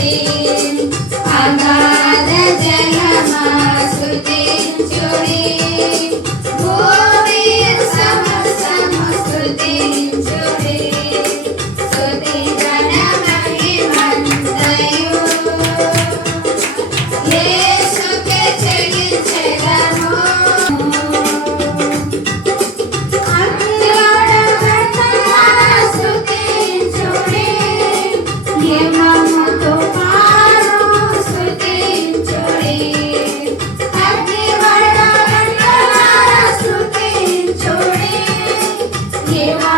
You. here I